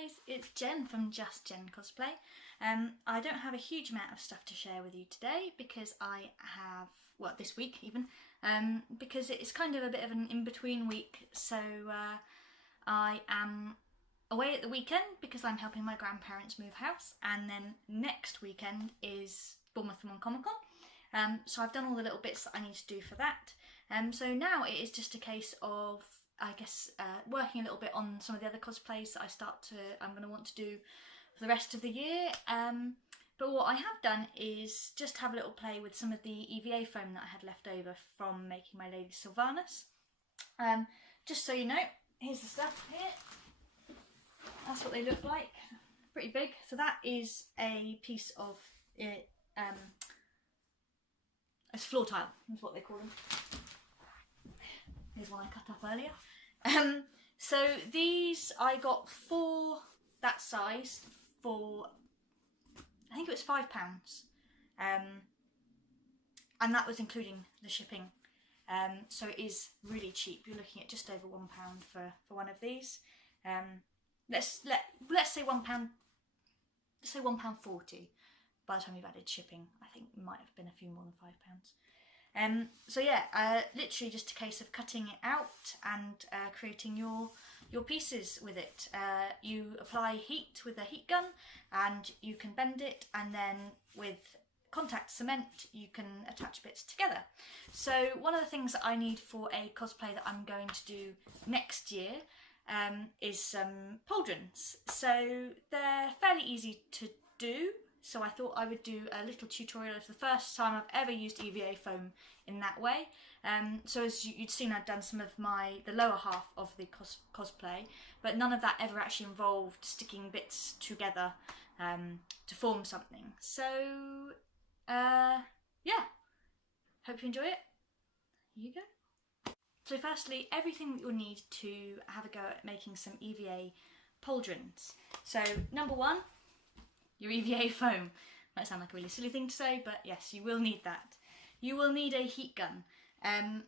guys, it's Jen from Just Jen Cosplay. I don't have a huge amount of stuff to share with you today because I have, well, this week even, because it's kind of a bit of an in-between week. So I am away at the weekend because I'm helping my grandparents move house, and then next weekend is Bournemouth Comic Con. So I've done all the little bits that I need to do for that. So now it is just a case of, I guess, working a little bit on some of the other cosplays that I'm going to want to do for the rest of the year. But what I have done is just have a little play with some of the EVA foam that I had left over from making my Lady Sylvanas. Just so you know, here's the stuff here. That's what they look like. Pretty big. So that is a piece of it's floor tile, is what they call them. Here's one I cut up earlier. So these I got for that size for, I think it was £5, and that was including the shipping. So it is really cheap. You're looking at just over £1 for one of these. Let's say £1. Let's say £1.40. By the time you've added shipping, I think it might have been a few more than £5. So yeah, literally just a case of cutting it out and creating your pieces with it. You apply heat with a heat gun and you can bend it, and then with contact cement you can attach bits together. So one of the things that I need for a cosplay that I'm going to do next year is some pauldrons. So they're fairly easy to do. So I thought I would do a little tutorial. It's the first time I've ever used EVA foam in that way. So as you'd seen, I'd done some of the lower half of the cosplay, but none of that ever actually involved sticking bits together to form something. So yeah, hope you enjoy it. Here you go. So firstly, everything that you'll need to have a go at making some EVA pauldrons. So number one, your EVA foam. Might sound like a really silly thing to say, but yes, you will need that. You will need a heat gun. A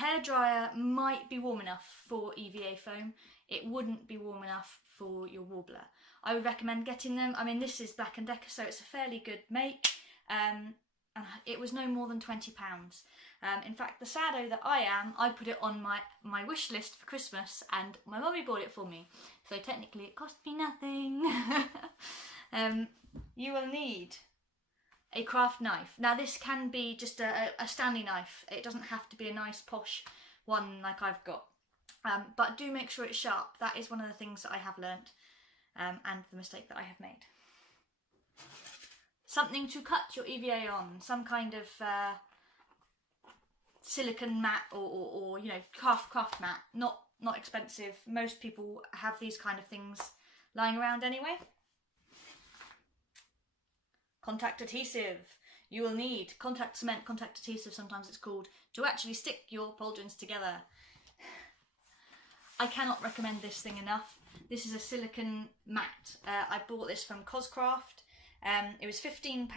hairdryer might be warm enough for EVA foam. It wouldn't be warm enough for your worbla. I would recommend getting them. I mean, this is Black & Decker, so it's a fairly good make. And it was no more than £20. In fact, the saddo that I am, I put it on my wish list for Christmas, and my mummy bought it for me. So technically it cost me nothing. You will need a craft knife. Now this can be just a standy knife. It doesn't have to be a nice posh one like I've got. But do make sure it's sharp. That is one of the things that I have learnt, and the mistake that I have made. Something to cut your EVA on, some kind of silicone mat or you know, craft mat. Not expensive. Most people have these kind of things lying around anyway. Contact adhesive. You will need contact cement, contact adhesive sometimes it's called, to actually stick your pauldrons together. I cannot recommend this thing enough. This is a silicone mat. I bought this from Coscraft. It was £15,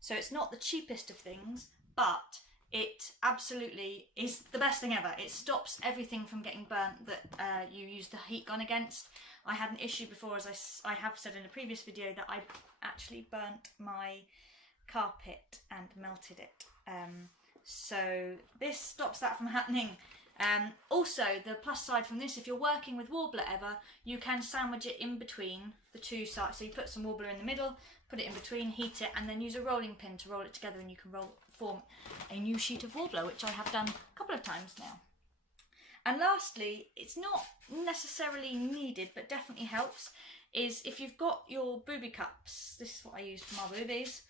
so it's not the cheapest of things, but it absolutely is the best thing ever. It stops everything from getting burnt that you use the heat gun against. I had an issue before, as I have said in a previous video, that I actually burnt my carpet and melted it. So this stops that from happening. Also, the plus side from this, if you're working with worbla ever, you can sandwich it in between the two sides. So you put some worbla in the middle, put it in between, heat it, and then use a rolling pin to roll it together, and you can form a new sheet of worbla, which I have done a couple of times now. And lastly, it's not necessarily needed, but definitely helps, is if you've got your booby cups, this is what I use for my boobies,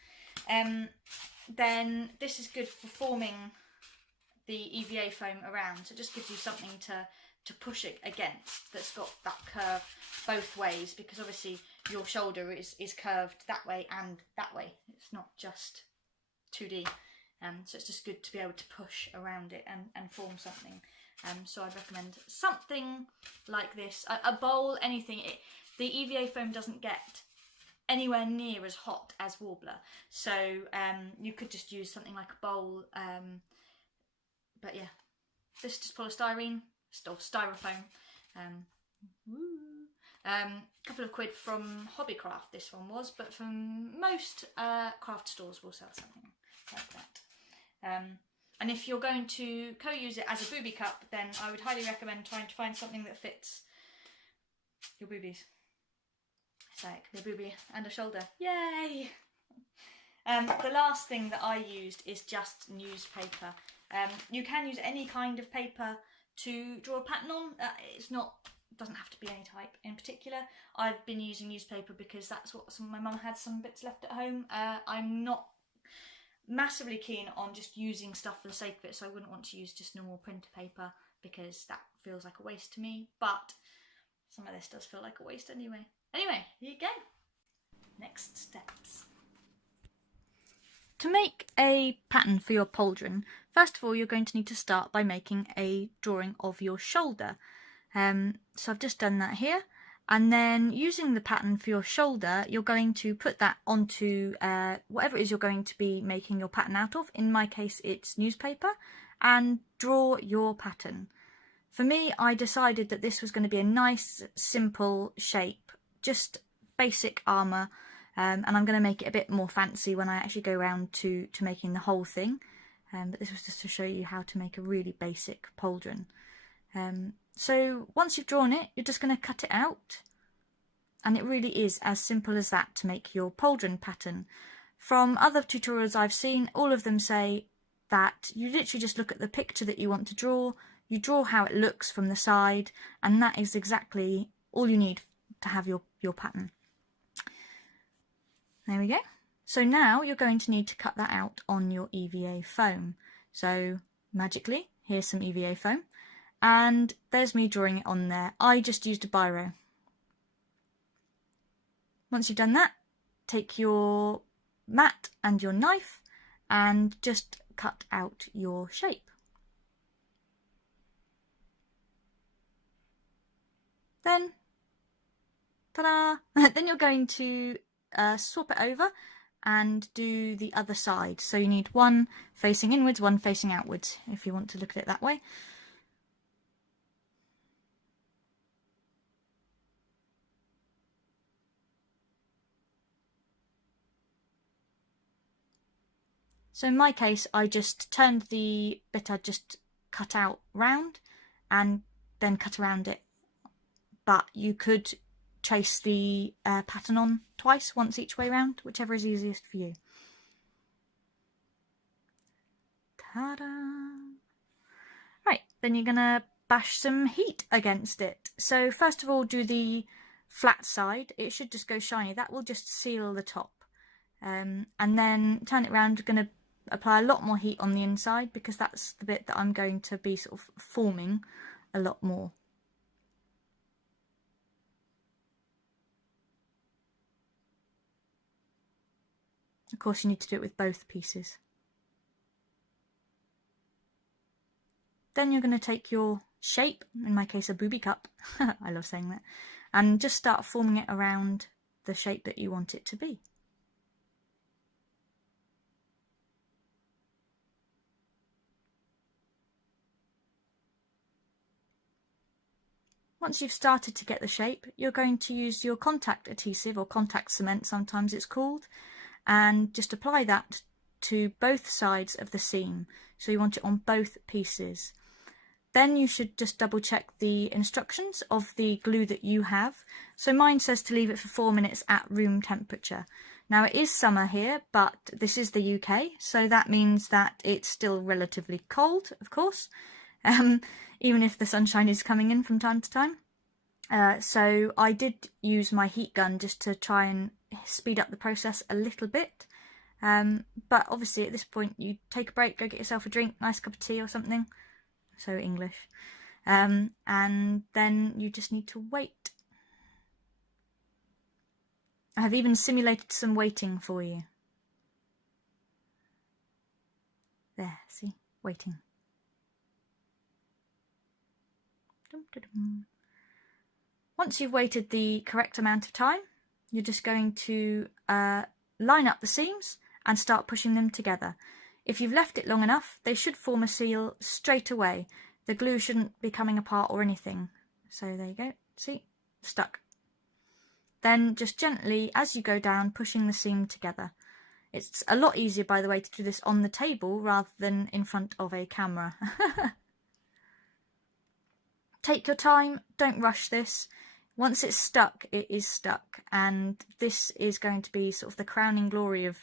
then this is good for forming the EVA foam around. So it just gives you something to push it against that's got that curve both ways, because obviously your shoulder is curved that way and that way. It's not just 2D. So it's just good to be able to push around it and form something. So I'd recommend something like this. A bowl, anything. The EVA foam doesn't get anywhere near as hot as worbla. So you could just use something like a bowl. But yeah, this is just polystyrene, or styrofoam. Couple of quid from Hobbycraft, this one was, but from most craft stores will sell something like that. And if you're going to co-use it as a booby cup, then I would highly recommend trying to find something that fits your boobies. It's like the boobie and a shoulder. Yay! The last thing that I used is just newspaper. You can use any kind of paper to draw a pattern on. Doesn't have to be any type in particular. I've been using newspaper because that's what my mum had some bits left at home. I'm not massively keen on just using stuff for the sake of it, so I wouldn't want to use just normal printer paper because that feels like a waste to me, but some of this does feel like a waste anyway. Anyway, here you go. Next steps. To make a pattern for your pauldron, first of all you're going to need to start by making a drawing of your shoulder. So I've just done that here, and then using the pattern for your shoulder you're going to put that onto whatever it is you're going to be making your pattern out of. In my case it's newspaper, and draw your pattern. For me, I decided that this was going to be a nice simple shape, just basic armour, and I'm going to make it a bit more fancy when I actually go around to making the whole thing, but this was just to show you how to make a really basic pauldron. So once you've drawn it, you're just going to cut it out, and it really is as simple as that to make your pauldron pattern. From other tutorials I've seen, all of them say that you literally just look at the picture that you want to draw, you draw how it looks from the side, and that is exactly all you need to have your pattern. There we go. So now you're going to need to cut that out on your EVA foam. So magically, here's some EVA foam. And there's me drawing it on there. I just used a biro. Once you've done that, take your mat and your knife and just cut out your shape. Then, ta-da! Then you're going to swap it over and do the other side. So you need one facing inwards, one facing outwards, if you want to look at it that way. So in my case, I just turned the bit I just cut out round and then cut around it. But you could trace the pattern on twice, once each way round, whichever is easiest for you. Ta-da! Right, then you're going to bash some heat against it. So first of all, do the flat side. It should just go shiny. That will just seal the top. And then turn it around. You're going to apply a lot more heat on the inside because that's the bit that I'm going to be sort of forming a lot more. Of course, you need to do it with both pieces. Then you're going to take your shape, in my case a booby cup, I love saying that, and just start forming it around the shape that you want it to be. Once you've started to get the shape, you're going to use your contact adhesive, or contact cement sometimes it's called, and just apply that to both sides of the seam. So you want it on both pieces. Then you should just double check the instructions of the glue that you have. So mine says to leave it for 4 minutes at room temperature. Now it is summer here, but this is the UK, so that means that it's still relatively cold, of course, even if the sunshine is coming in from time to time. So I did use my heat gun just to try and speed up the process a little bit. But obviously at this point you take a break, go get yourself a drink, nice cup of tea or something. So English. And then you just need to wait. I have even simulated some waiting for you. There, see? Waiting. Dum, dum, dum. Once you've waited the correct amount of time, you're just going to line up the seams and start pushing them together. If you've left it long enough, they should form a seal straight away. The glue shouldn't be coming apart or anything. So there you go, See? Stuck. Then just gently, as you go down, pushing the seam together. It's a lot easier, by the way, to do this on the table rather than in front of a camera. Take your time, don't rush this. Once it's stuck, it is stuck, and this is going to be sort of the crowning glory of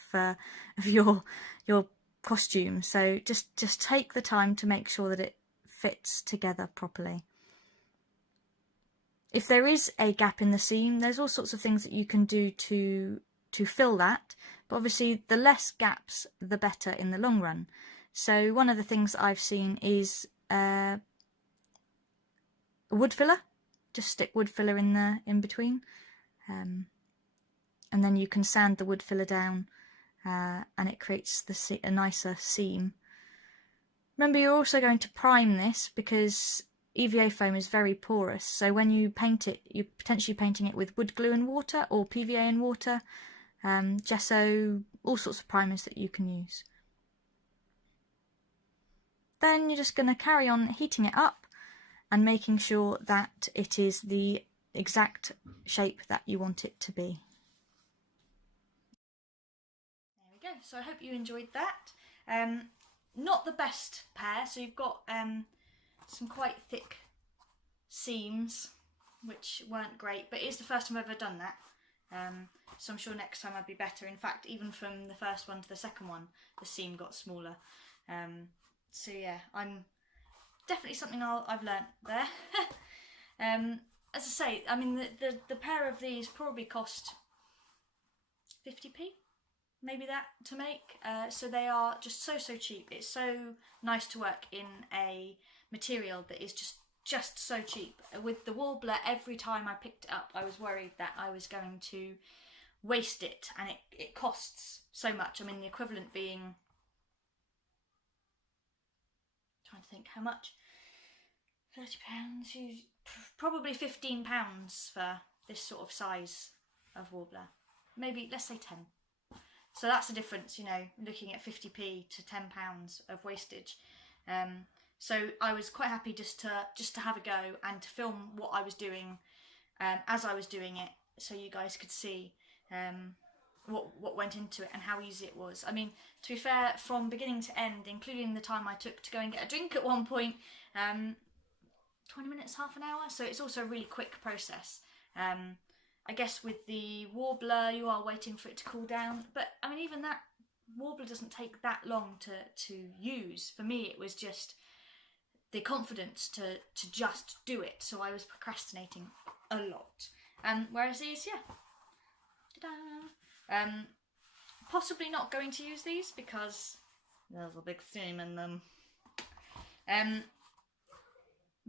your costume. So just take the time to make sure that it fits together properly. If there is a gap in the seam, there's all sorts of things that you can do to fill that, but obviously the less gaps the better in the long run. So one of the things I've seen is wood filler. Just stick wood filler in between, and then you can sand the wood filler down, and it creates a nicer seam. Remember, you're also going to prime this because EVA foam is very porous, so when you paint it, you're potentially painting it with wood glue and water, or PVA and water, gesso, all sorts of primers that you can use. Then you're just going to carry on heating it up and making sure that it is the exact shape that you want it to be. There we go. So I hope you enjoyed that. Not the best pair, so you've got some quite thick seams, which weren't great, but it is the first time I've ever done that. So I'm sure next time I'd be better. In fact, even from the first one to the second one, the seam got smaller. So yeah, I'm definitely something I've learnt there. As I say, I mean the pair of these probably cost 50p, maybe that, to make. So they are just so cheap. It's so nice to work in a material that is just so cheap. With the worbla, every time I picked it up, I was worried that I was going to waste it, and it costs so much. I mean, the equivalent being, trying to think how much, £30, probably £15 for this sort of size of warbler. Maybe, let's say 10. So that's the difference, you know, looking at 50p to £10 of wastage. So I was quite happy just to have a go and to film what I was doing as I was doing it, so you guys could see what went into it and how easy it was. I mean, to be fair, from beginning to end, including the time I took to go and get a drink at one point, 20 minutes, half an hour, so it's also a really quick process. I guess with the warbler you are waiting for it to cool down, but I mean, even that warbler doesn't take that long to use. For me, it was just the confidence to just do it, so I was procrastinating a lot. Whereas these, yeah, ta-da! Possibly not going to use these because there's a big seam in them.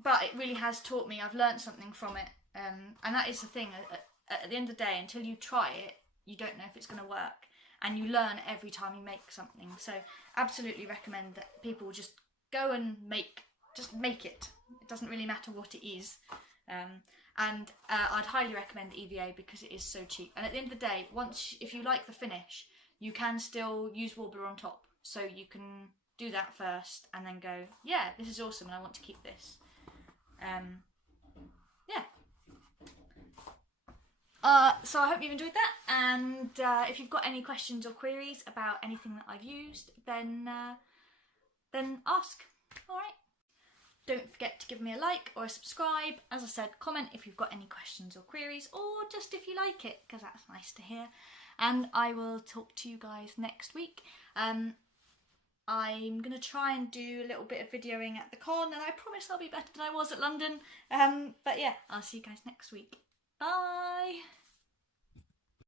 But it really has taught me. I've learned something from it, and that is the thing. At the end of the day, until you try it, you don't know if it's going to work, and you learn every time you make something. So, absolutely recommend that people just go and make it. It doesn't really matter what it is. And I'd highly recommend EVA because it is so cheap. And at the end of the day, if you like the finish, you can still use warbler on top. So you can do that first and then go, yeah, this is awesome and I want to keep this. Yeah. So I hope you've enjoyed that, and if you've got any questions or queries about anything that I've used, then ask. Alright. Don't forget to give me a like or a subscribe. As I said, comment if you've got any questions or queries, or just if you like it, because that's nice to hear. And I will talk to you guys next week. I'm going to try and do a little bit of videoing at the con, and I promise I'll be better than I was at London. But yeah, I'll see you guys next week. Bye!